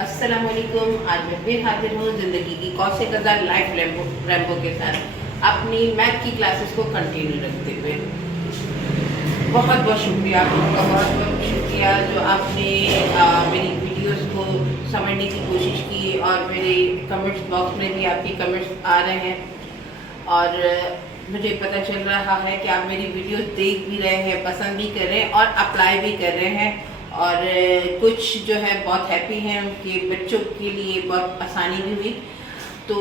अस्सलाम वालेकुम। आज मैं फिर हाजिर हूँ ज़िंदगी की कौसे कज़ार लाइफ रैम्बो के साथ अपनी मैथ की क्लासेस को कंटिन्यू रखते हुए। बहुत बहुत शुक्रिया आप लोगों का, बहुत बहुत शुक्रिया जो आपने मेरी वीडियोस को समझने की कोशिश की और मेरे कमेंट्स बॉक्स में भी आपके कमेंट्स आ रहे हैं और मुझे पता चल रहा है कि आप मेरी वीडियोस देख भी रहे हैं, पसंद भी कर रहे हैं और अप्लाई भी कर रहे हैं। और कुछ जो है बहुत हैप्पी हैं, उनके बच्चों के लिए बहुत आसानी भी हुई। तो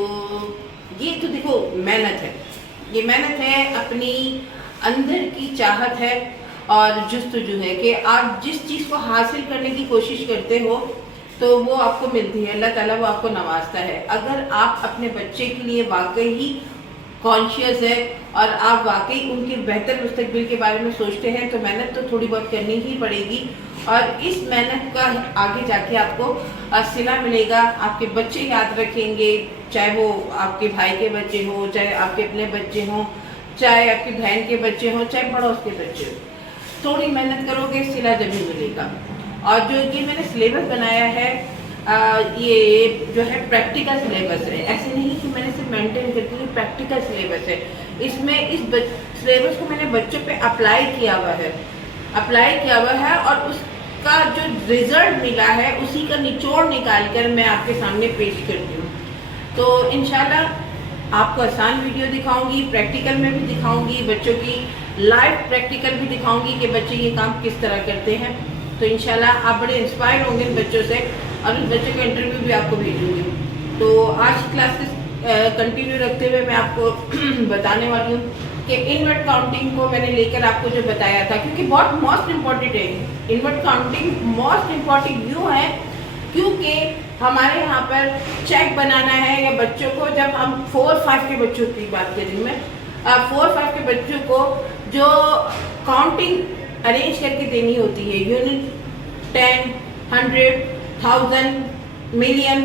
ये तो देखो मेहनत है, ये मेहनत है, अपनी अंदर की चाहत है और जुस्तजू है कि आप जिस चीज़ को हासिल करने की कोशिश करते हो तो वो आपको मिलती है, अल्लाह ताला वो आपको नवाजता है। अगर आप अपने बच्चे के लिए वाकई ही कॉन्शियस है और आप वाकई उनके बेहतर मुस्तकबिल के बारे में सोचते हैं तो मेहनत तो थोड़ी बहुत करनी ही पड़ेगी और इस मेहनत का आगे जाके आपको सिला मिलेगा। आपके बच्चे याद रखेंगे, चाहे वो आपके भाई के बच्चे हो, चाहे आपके अपने बच्चे हों, चाहे आपकी बहन के बच्चे हों, चाहे पड़ोस के बच्चे हों। थोड़ी मेहनत करोगे सिला जरूर मिलेगा। और जो ये मैंने सिलेबस बनाया है ये जो है प्रैक्टिकल सिलेबस है, ऐसे नहीं कि मैंने सिर्फ मेंटेन करके, ये प्रैक्टिकल सिलेबस है। इसमें इस सिलेबस को मैंने बच्चों पे अप्लाई किया हुआ है और उसका जो रिजल्ट मिला है उसी का निचोड़ निकाल कर मैं आपके सामने पेश करती हूँ। तो इंशाल्लाह आपको आसान वीडियो दिखाऊंगी, प्रैक्टिकल में भी दिखाऊंगी, बच्चों की लाइव प्रैक्टिकल भी दिखाऊंगी कि बच्चे ये काम किस तरह करते हैं। तो इंशाल्लाह आप बड़े इंस्पायर होंगे इन बच्चों से और उस बच्चों का इंटरव्यू भी आपको भेजूंगी। तो आज क्लासेस कंटिन्यू रखते हुए मैं आपको बताने वाली हूँ कि इनवर्ट काउंटिंग को मैंने लेकर आपको जो बताया था, क्योंकि बहुत मोस्ट इम्पॉर्टेंट है इनवर्ट काउंटिंग। मोस्ट इम्पॉर्टेंट यूँ है क्योंकि हमारे यहाँ पर चेक बनाना है या बच्चों को, जब हम 4-5 के बच्चों की बात करें, मैं 4-5 के बच्चों को जो काउंटिंग अरेंज करके देनी होती है, यूनिट, 10, 100, 1000, मिलियन,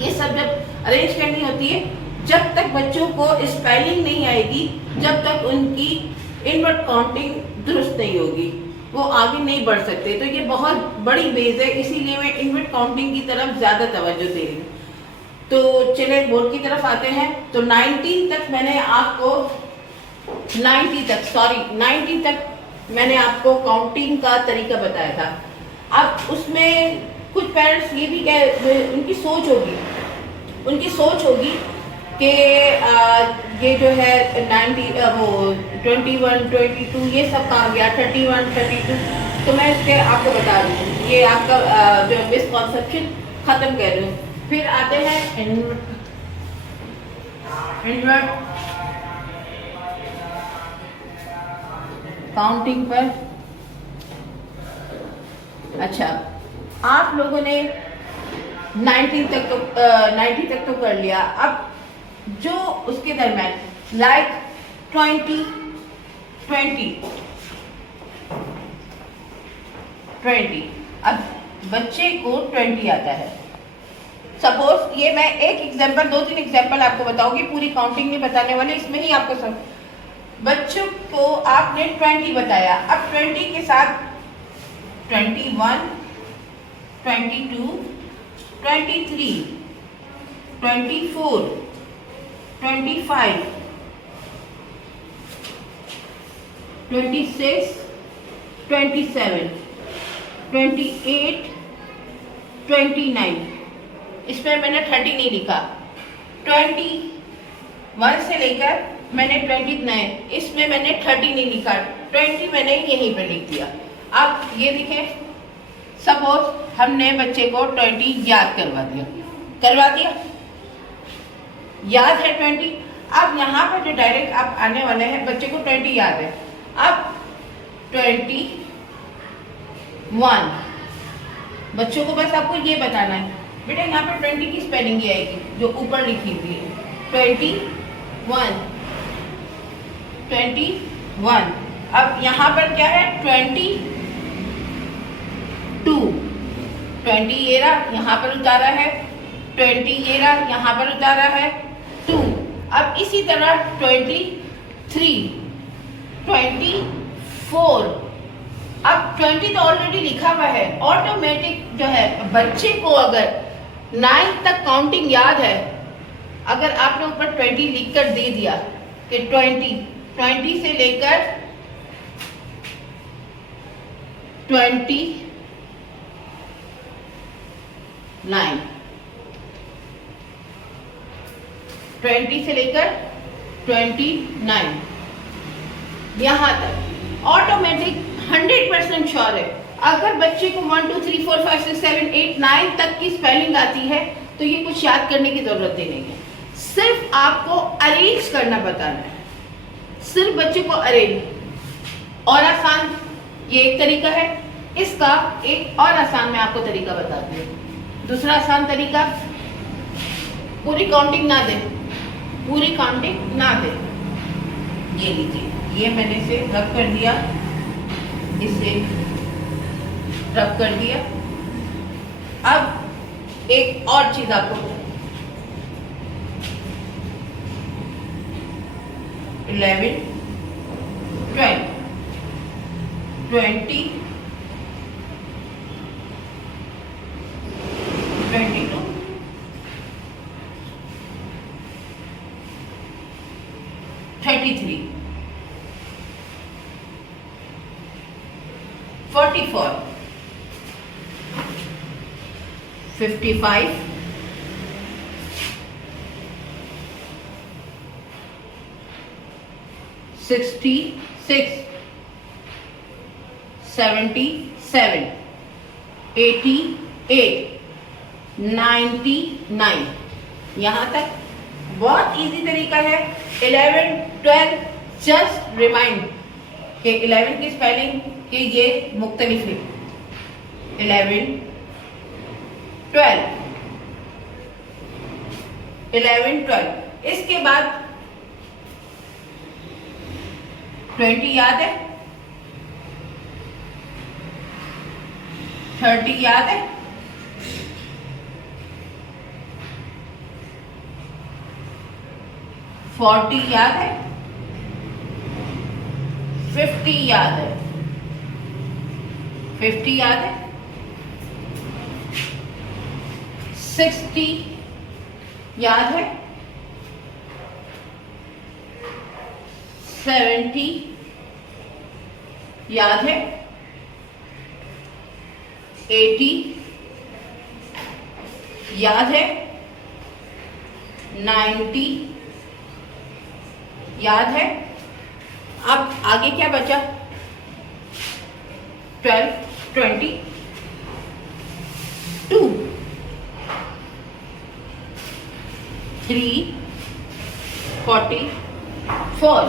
ये सब जब अरेंज करनी होती है, जब तक बच्चों को स्पेलिंग नहीं आएगी, जब तक उनकी इनवर्ट काउंटिंग दुरुस्त नहीं होगी, वो आगे नहीं बढ़ सकते। तो ये बहुत बड़ी बेस है, इसीलिए मैं इनवर्ट काउंटिंग की तरफ ज़्यादा तवज्जो दे रही हूँ। तो चलिए बोर्ड की तरफ आते हैं। तो 19 तक मैंने आपको 90 तक मैंने आपको काउंटिंग का तरीका बताया था। अब उसमें कुछ पेरेंट्स ये भी उनकी सोच होगी कि ये जो है 21, 22 ये सब कहाँ गया, 31, 32। तो मैं इसके आपको बता रही हूँ, ये आपका जो मिसकॉन्सेप्शन खत्म कर रही हूँ। फिर आते हैं इनवर्ट काउंटिंग पर। अच्छा, आप लोगों ने 90 तक तो कर लिया। अब जो उसके दरम्यान लाइक 20, अब बच्चे को 20 आता है। सपोज ये मैं एक एग्जांपल, 2-3 एग्जांपल आपको बताऊंगी, पूरी काउंटिंग नहीं बताने वाले, इसमें ही आपको सब बच्चों को आपने 20 बताया। अब 20 के साथ 21, 22, 23, 24, 25, 26, 27, 28, 29। इसमें मैंने 30 नहीं लिखा। 21 से लेकर मैंने 29, इसमें मैंने 30 नहीं लिखा, 20 मैंने यहीं पर लिख दिया। अब ये देखें, सपोज हमने बच्चे को 20 याद करवा दिया, याद है 20। अब यहाँ पर जो डायरेक्ट आप आने वाले हैं, बच्चे को 20 याद है। अब 21, बच्चों को बस आपको ये बताना है बेटा, यहाँ पर 20 की स्पेलिंग ही आएगी जो ऊपर लिखी हुई है, 21, 21। अब यहाँ पर क्या है, 22, 20 ये रहा, यहाँ पर उतारा है, 20 ये रहा, यहाँ पर उतारा है, 2। अब इसी तरह 23, 24, अब 20 तो ऑलरेडी लिखा हुआ है, ऑटोमेटिक जो है बच्चे को अगर 9 तक काउंटिंग याद है, अगर आपने ऊपर 20 लिखकर दे दिया कि 20 से लेकर 29 20 से लेकर 29 यहां तक ऑटोमेटिक 100% श्योर है। अगर बच्चे को 1 2 3 4 5 6 7 8 9 तक की स्पेलिंग आती है तो ये कुछ याद करने की जरूरत ही नहीं है, सिर्फ आपको अरेंज करना बताना है, सिर्फ बच्चे को अरेंज। और आसान ये एक तरीका है, इसका एक और आसान मैं आपको तरीका बताती हूँ। दूसरा आसान तरीका, पूरी काउंटिंग ना दे, पूरी काउंटिंग ना दे। ये लीजिए, ये मैंने इसे रब कर दिया, इसे रब कर दिया। अब एक और चीज आपको 11 12 20 22 33 44 55 66 77 88 99 यहां तक बहुत इजी तरीका है। 11 12 जस्ट रिमाइंड कि 11 की स्पेलिंग कि ये मुख्तलिफ है। 11 12 11 12 इसके बाद 20 याद है, 30 याद है, 40 याद है, 50 याद है, 50 याद है, 60 याद है, 70 याद है, 80 याद है, 90 याद है। अब आगे क्या बचा? 12 20 2 3 40 4।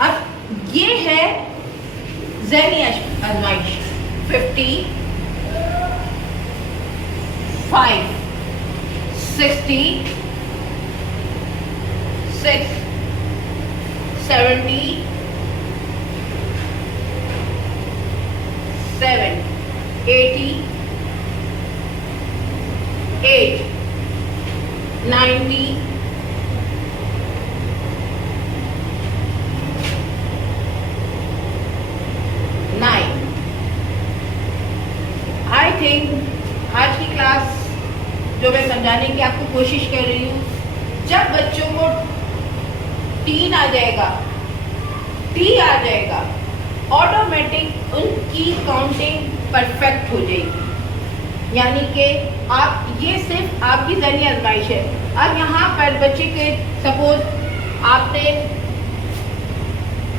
अब ये है ज़हनी आजमाइश। 50 5 60 6 70 7 80 8 90 9। आई थिंक आज की क्लास जो मैं समझाने की आपको कोशिश कर रही हूँ, जब बच्चों को टीन आ जाएगा, टी आ जाएगा, ऑटोमेटिक उनकी काउंटिंग परफेक्ट हो जाएगी। यानी कि आप, ये सिर्फ आपकी ज़हनी आजमाइश है। अब यहाँ पर बच्चे के सपोज आपने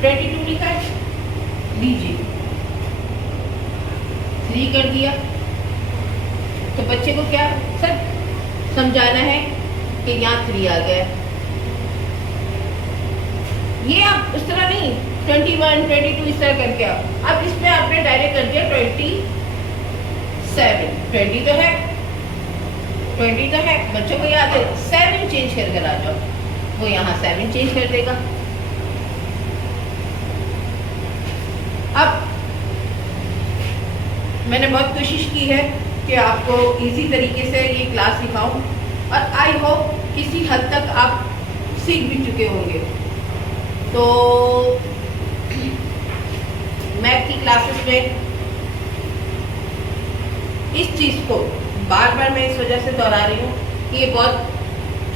22 लिखा है, लीजिए 3 कर दिया, तो बच्चे को क्या सर समझाना है कि यहाँ 3 आ गया। ये आप उस तरह नहीं 21 22 इस तरह करके आओ। अब इसमें आपने डायरेक्ट कर दिया 27। 20 तो है, 20 तो है, बच्चों को याद है। 7 चेंज कर कर आ जाओ, वो यहाँ 7 चेंज कर देगा। अब मैंने बहुत कोशिश की है कि आपको इजी तरीके से ये क्लास सिखाऊं, और आई होप किसी हद तक आप सीख भी चुके होंगे। तो मैथ की क्लासेस में इस चीज को बार बार मैं इस वजह से दोहरा रही हूँ कि ये बहुत,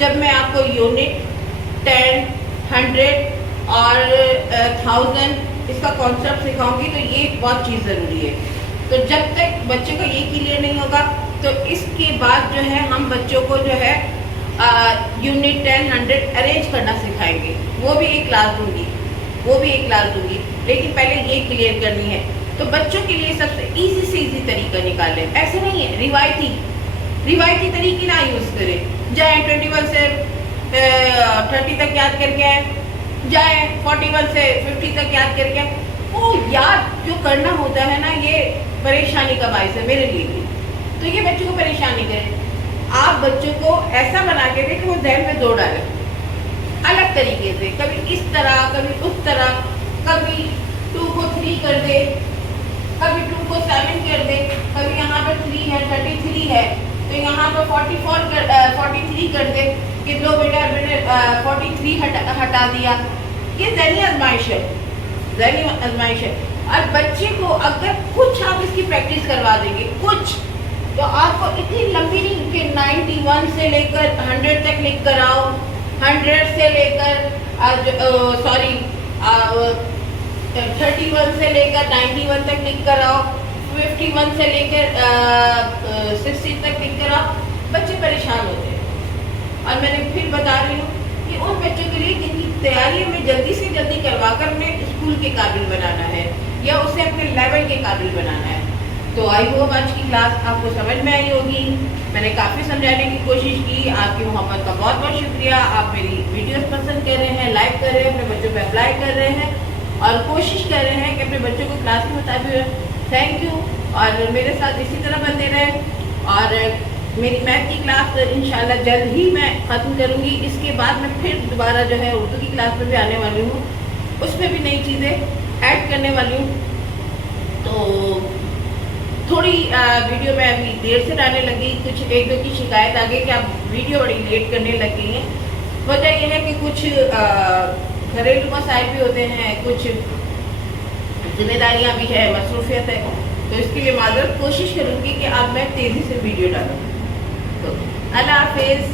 जब मैं आपको यूनिट 10, 100 और 1000 इसका कॉन्सेप्ट सिखाऊंगी तो ये बहुत चीज़ ज़रूरी है। तो जब तक बच्चे को ये क्लियर नहीं होगा तो इसके बाद जो है हम बच्चों को जो है यूनिट 10, 100 अरेंज करना सिखाएंगे। वो भी एक क्लास दूंगी, लेकिन पहले ये क्लियर करनी है। तो बच्चों के लिए सबसे इजी से इजी तरीका निकालें। ऐसे नहीं है रिवायती तरीके ना यूज़ करें। जाए 21 से 30 तक याद करके आए, जाए 41 से 50 तक याद करके आए। वो याद जो करना होता है ना, ये परेशानी का बाइस है मेरे लिए भी। तो ये बच्चों को परेशान नहीं करें। आप बच्चों को ऐसा बना के दें कि वो ज़हन में दौड़ डाले अलग तरीके से, कभी इस तरह, कभी उस तरह, कभी 2 को 3 कर दे, कभी 2 को 7 कर दे, कभी यहाँ पर 3 है, 33 है तो यहाँ पर 43 कर दे कि लो बेटा 43 हटा दिया। ये ज़हनी आजमाइश है। और बच्चे को अगर कुछ आप इसकी प्रैक्टिस करवा देंगे, कुछ, तो आपको इतनी लंबी नहीं कि 91 से लेकर 100 तक लिख कर आओ, 100 से लेकर 31 से लेकर 91 तक लिख कर आओ, 51 से लेकर 60 तक लिख कर आओ। बच्चे परेशान होते हैं। और मैंने फिर बता रही हूँ कि उन बच्चों के लिए जिनकी तैयारी में जल्दी से जल्दी करवा कर उन्हें स्कूल के काबिल बनाना है या उसे अपने लेवल के काबिल बनाना है। तो आई होप आज की क्लास आपको समझ में आई होगी। मैंने काफ़ी समझाने की कोशिश की। आपकी मोहब्बत का बहुत बहुत शुक्रिया। आप मेरी वीडियोस पसंद कर रहे हैं, लाइक कर रहे हैं, अपने बच्चों पे अप्लाई कर रहे हैं और कोशिश कर रहे हैं कि अपने बच्चों को क्लास के मुताबिक। Thank you. और मेरे साथ इसी तरह बनते रहें। और मेरी मैथ की क्लास इंशाल्लाह जल्द ही मैं ख़त्म करूँगी। इसके बाद मैं फिर दोबारा जो है उर्दू की क्लास में भी आने वाली हूँ, उसमें भी नई चीज़ें ऐड करने वाली हूँ। तो थोड़ी वीडियो में अभी देर से डालने लगी, कुछ 1-2 की शिकायत आ गई कि आप वीडियो बड़ी लेट करने लगी हैं। वजह यह है कि कुछ घरेलू मसाइल भी होते हैं, कुछ जिम्मेदारियां भी है, मसरूफियत है। तो इसके लिए माजरत, कोशिश करूँगी कि अब मैं तेज़ी से वीडियो डालूँ। तो अल्लाह हाफिज़।